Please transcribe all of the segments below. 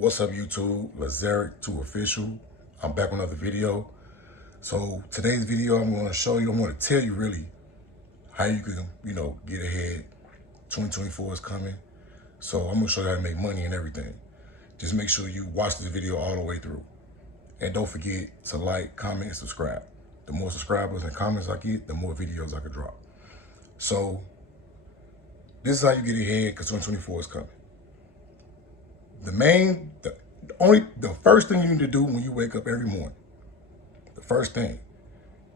What's up, YouTube? Lazeric2 Official. I'm back with another video. So today's video, I'm going to tell you really how you can, get ahead. 2024 is coming. So I'm going to show you how to make money and everything. Just make sure you watch this video all the way through. And don't forget to like, comment, and subscribe. The more subscribers and comments I get, the more videos I can drop. So this is how you get ahead, because 2024 is coming. The first thing you need to do when you wake up every morning, the first thing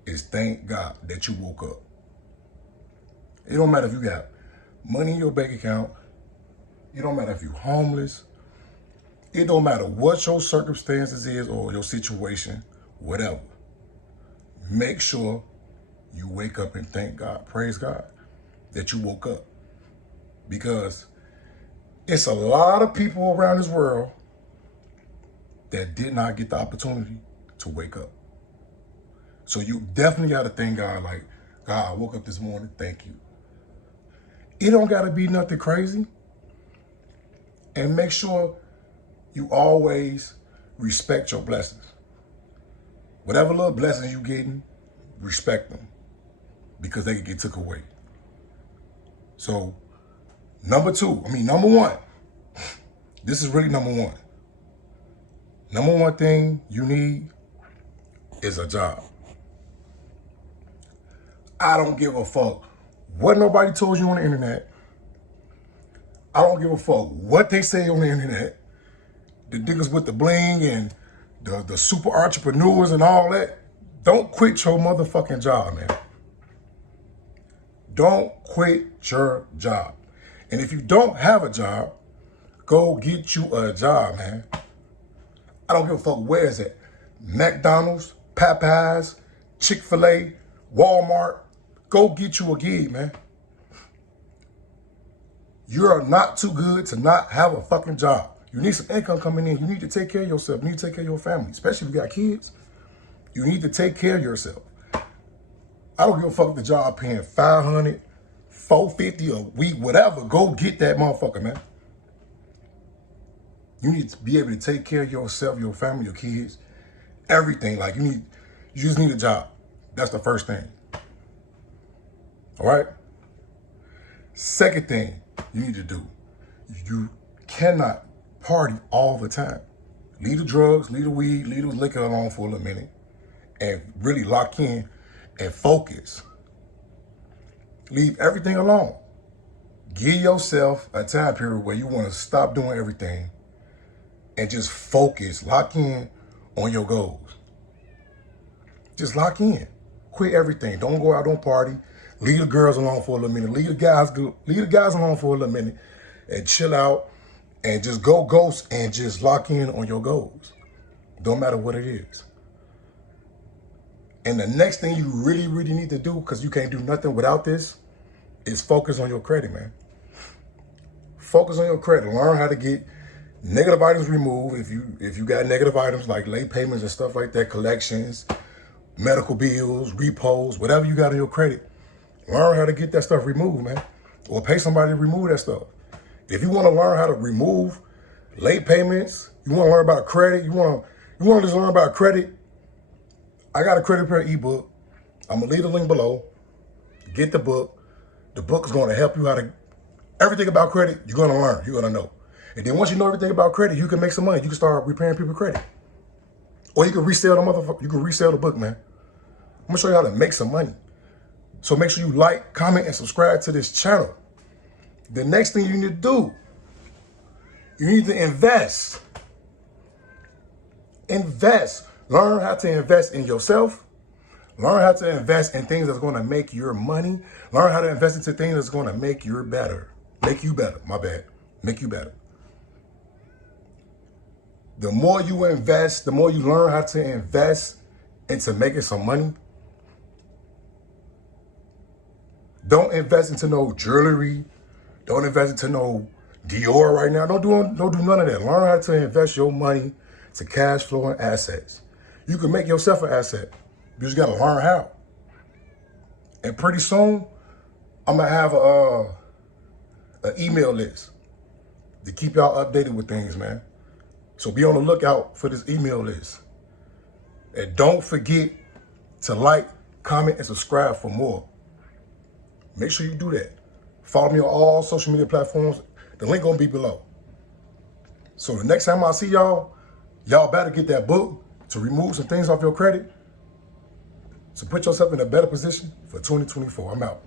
is thank God that you woke up. It don't matter if you got money in your bank account. It don't matter if you're homeless. It don't matter what your circumstances is or your situation, whatever. Make sure you wake up and thank God, praise God that you woke up. Because it's a lot of people around this world that did not get the opportunity to wake up. So you definitely got to thank God, like, God, I woke up this morning, thank you. It don't got to be nothing crazy. And make sure you always respect your blessings. Whatever little blessings you getting, respect them, because they can get took away. So number one, this is really number one. Number one thing you need is a job. I don't give a fuck what nobody told you on the internet. I don't give a fuck what they say on the internet. The niggas with the bling and the super entrepreneurs and all that. Don't quit your motherfucking job, man. Don't quit your job. And if you don't have a job, go get you a job, man. I don't give a fuck where it's at. McDonald's, Popeyes, Chick-fil-A, Walmart. Go get you a gig, man. You are not too good to not have a fucking job. You need some income coming in. You need to take care of yourself. You need to take care of your family, especially if you got kids. You need to take care of yourself. I don't give a fuck if the job paying $500, $450 a week, whatever. Go get that motherfucker, man. You need to be able to take care of yourself, your family, your kids, everything. Like you just need a job. That's the first thing. All right? Second thing you need to do, you cannot party all the time. Leave the drugs, leave the weed, leave the liquor alone for a little minute and really lock in and focus. Leave everything alone. Give yourself a time period where you want to stop doing everything and just focus, lock in on your goals. Just lock in. Quit everything. Don't go out, don't party. Leave the girls alone for a little minute. Leave the guys alone for a little minute and chill out and just go ghost and just lock in on your goals. Don't matter what it is. And the next thing you really, really need to do, because you can't do nothing without this, is focus on your credit, man. Focus on your credit. Learn how to get negative items removed. If you got negative items like late payments and stuff like that, collections, medical bills, repos, whatever you got on your credit, learn how to get that stuff removed, man. Or pay somebody to remove that stuff. If you want to learn how to remove late payments, you want to learn about credit, you want to just learn about credit, I got a credit repair ebook. I'm going to leave the link below. Get the book. The book is going to help you how to, everything about credit, you're going to learn. You're going to know. And then once you know everything about credit, you can make some money. You can start repaying people's credit. Or you can resell the motherfucker. You can resell the book, man. I'm going to show you how to make some money. So make sure you like, comment, and subscribe to this channel. The next thing you need to do, you need to invest. Invest. Learn how to invest in yourself. Learn how to invest in things that's going to make your money. Learn how to invest into things that's going to make you better. Make you better, my bad. Make you better. The more you invest, the more you learn how to invest into making some money. Don't invest into no jewelry. Don't invest into no Dior right now. Don't do none of that. Learn how to invest your money to cash flow and assets. You can make yourself an asset. You just got to learn how. And pretty soon, I'm going to have an email list to keep y'all updated with things, man. So be on the lookout for this email list. And don't forget to like, comment, and subscribe for more. Make sure you do that. Follow me on all social media platforms. The link gonna be below. So the next time I see y'all, y'all better get that book to remove some things off your credit to put yourself in a better position for 2024. I'm out.